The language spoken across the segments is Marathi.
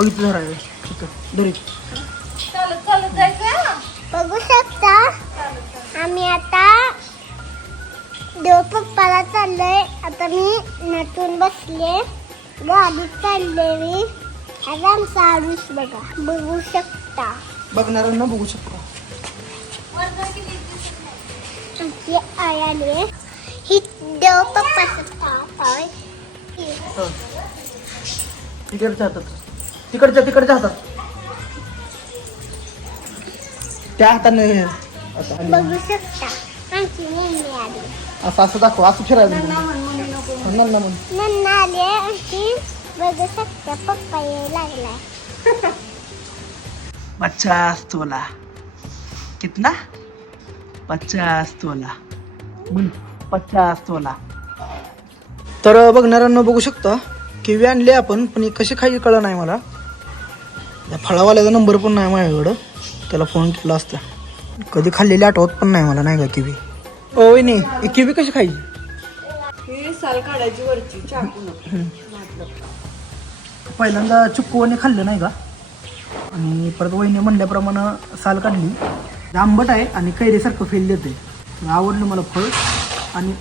बघितलं धराय ठीक आहे. धरी चालत चालत जायचं बघू शकता. आम्ही आता देव पप्पाला चाललोय. आता मी नटून बसले गाडीत चालले मी. आता आमचा आरुष बघा. बघू शकता. बघणाऱ्यांना बघू शकता. आमची आई आली ही देव पप्पाचं ताप आहे हातात तिकडच्या तिकडच्या हातात. त्या हाताने असं आली. बघू शकता. आमची मम्मी आली. असं असं दाखव असं फिरायचं नन्ना म्हण नन्ना आली आणि बघू शकता पप्पा यायला लागलाय. पचास तोला कितना? पचास तोला बोल पचास तोला तर बघणाऱ्यांना बघू शकता किवी आणली आपण पण ही कशी खायची कळलं नाही मला. त्या फळावाल्याचा नंबर पण नाही माझ्याकडं. त्याला फोन केला असता. कधी खाल्लेली आठवत पण नाही मला नाही का किवी? ओ नाही किवी कशी खायची? साल काढायची वरची चाकून पहिल्यांदा चिक्कूने खाल्लं नाही का? आणि परत वहिनी म्हणल्याप्रमाणे साल काढली. आंबट आहे आणि कैरीसारखं फेल देते आवडलं मला फळ. आणि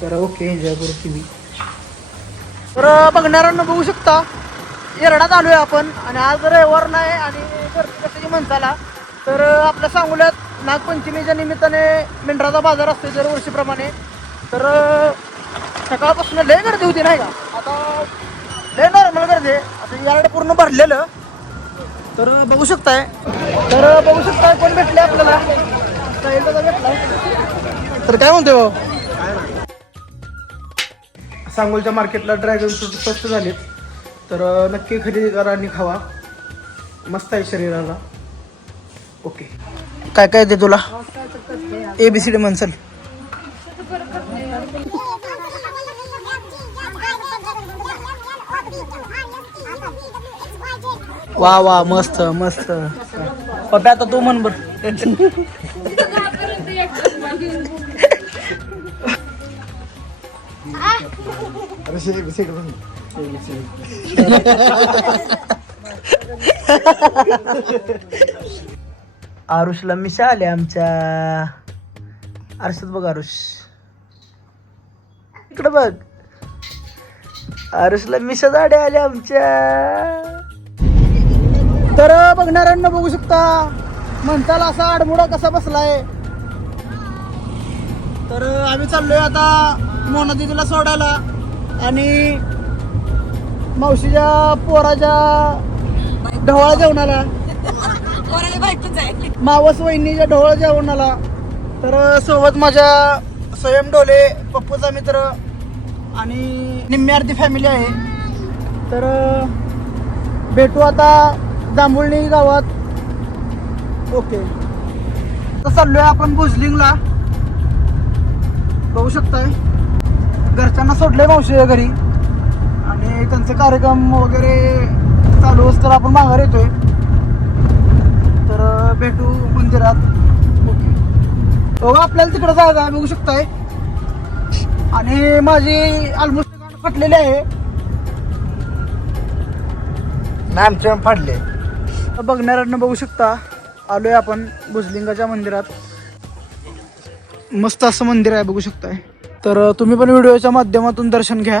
तर ओके एन्जॉय करू टी तर बघणाऱ्यांना बघू शकता. येरडात आहे आपण. आणि आज रविवार नाही आणि गर्दी कशाची म्हणताला तर आपल्या सांगोल्यात नागपंचमीच्या निमित्ताने मेंढराचा बाजार असतो दरवर्षीप्रमाणे तर सकाळपासून लय गर्दी होती नाही का? आता लय नॉर्मल गर्दी आहे. आता यार्ड पूर्ण भरलेलं. तर बघू शकताय. तर बघू शकताय कोण भेटले आपल्याला? तर काय म्हणते भाऊ? सांगोलच्या मार्केटला ड्रॅगन फ्रूट स्वस्त झालेत. तर नक्की खरेदी करा आणि खावा. मस्त आहे शरीराला. ओके. काय काय दे तुला? ए बी सी डी म्हणसल वा वा मस्त मस्त. पप्या आता तू म्हण बर. आरुषला मिशा आल्या आमच्या. आरशात बघ आरुष. इकडे बघ. आरुषला मिशा जाड्या आल्या आमच्या. तर बघणाऱ्यांना बघू शकता. म्हणताला असा आडमुडा कसा बसलाय? तर आम्ही चाललोय आता मोना दिदीला सोडायला. आणि मावशीच्या पोराच्या ढवळा जेवणाला. मावस वहिनीच्या ढोळ जेवणाला. तर सोबत माझ्या स्वयं डोले पप्पूचा मित्र आणि निम्म्यार्थी फॅमिली आहे. तर भेटू आता जांभुळणी गावात. ओके तर चाललोय आपण भुजलिंगला. बघू शकताय. घरच्यांना सोडलंय मावशीच्या घरी. आणि त्यांचे कार्यक्रम वगैरे चालू असतं आपण माघार येतोय. तर भेटू मंदिरात. ओके. आपल्याला तिकडे जायचं आहे बघू शकताय. आणि माझी ऑलमोस्ट फाटलेली फटलेली आहे. आमच्या फाडले बघणाऱ्यांना बघू शकता. आलोय आपण भुजलिंगाच्या मंदिरात. मस्त असं मंदिर आहे बघू शकताय. तर तुम्ही पण व्हिडिओच्या माध्यमातून दर्शन घ्या.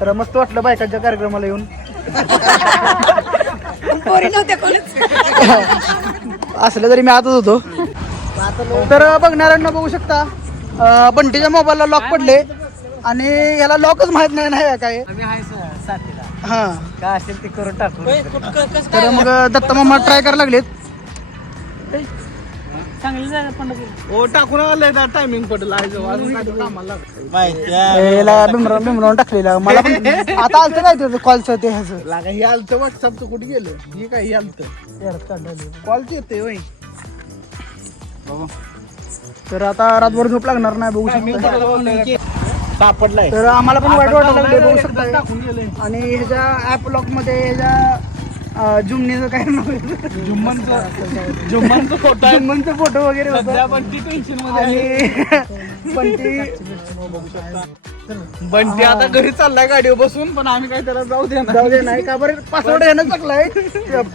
तर मस्त वाटलं बायकांच्या कार्यक्रमाला येऊन. पोरी नव्हत्या कोणीच. असलं तरी मी आतच होतो. तर बघणाऱ्यांना बघू शकता. बंटीच्या मोबाईलला लॉक पडले. आणि याला लॉकच माहीत नाही ना काय. हा. काय असेल ते करून टाकू. तर मग दत्ता मामा ट्राय करायला लागलेत. हो टाकून आलंय टायमिंग पडलं अजून काय कामाला टाकलेला. मला पण आता आलतं काय ते कॉलचं ते ह्याचं लागा हे आलतं व्हॉट्सअपचं कुठे गेलं? हे काय हे आलतं? कॉलच येते होय. तर आता रातभर झोप लागणार नाही बघू शकता सापडलाय तर आम्हाला पण वाईट वाटायला लागले बघू शकता टाकून गेले आणि ह्याच्या ऍप लॉकमध्ये ह्याच्या जुमनीचं काय नाव आहे? जुम्मनचं जुम्मनचं फोटो आहे. जुम्मनचं फोटो वगैरे होतं. सध्या पण ती टेन्शनमध्ये आणि पण ती बंटी आता घरी चाललाय गाडीवर बसून पण आम्ही काय त्याला जाऊ दे जाऊ दे नाही का बरं? पासवर्ड यानं टाकलाय.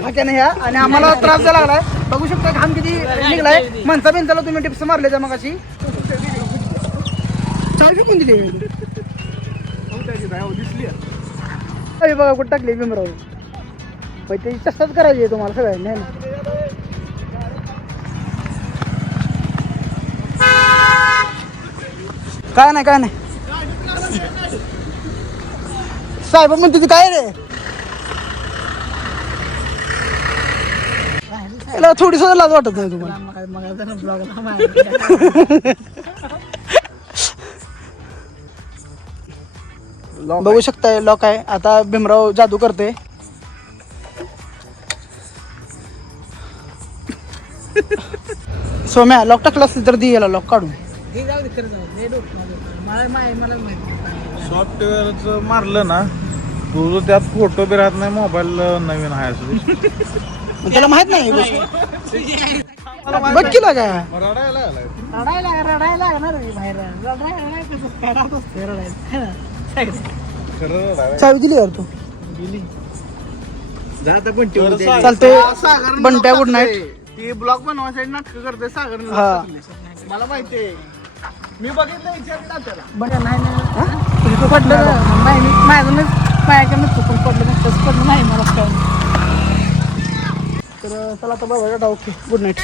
फाक्याने ह्या. आणि आम्हाला त्रास झाला लागलाय बघू शकता घाम किती निघलाय. माणसा बिनसाला तुम्ही टिप्स मारले त्या मग अशी चाल फेकून दिली दिसली अरे बघा कुठं टाकली बिमराव मग त्याची चष्टाच करायची आहे तुम्हाला सगळ्यांनी है ना? काय नाही काय नाही. साहेब म्हणते तू काय रे? याला थोडी लाज वाटत नाही तुम्हाला. बघू शकताय लॉक आहे. आता भीमराव जादू करते सोम्या लॉक टाकला असतील तर दे याला लॉक काढून. सॉफ्टवेअरच मारलं ना तुझं त्यात फोटो बी राहत नाही मोबाईल नवीन आहे असं. मग त्याला माहीत नाही ही गोष्ट. बघ की लागा. रडायला आलाय. रडायला रडायला लागणार रे बाहेर. रडायला कसं रडायला असते रडायला. खरं रडायला. चावी दिली यार तू. चालते सागर बंट्या गुड नाईट ती ब्लॉग बनवायसाठी नाटक करते सागर मला माहितीये मी बघितलं विचारलं त्याला बरं नाही नाही. पडलं? नाही मी माझं मी माझ्याकडनं चुकून पडलं नाही तसं पडलं नाही मला. काय तर चला आता बाबा ओके गुड नाईट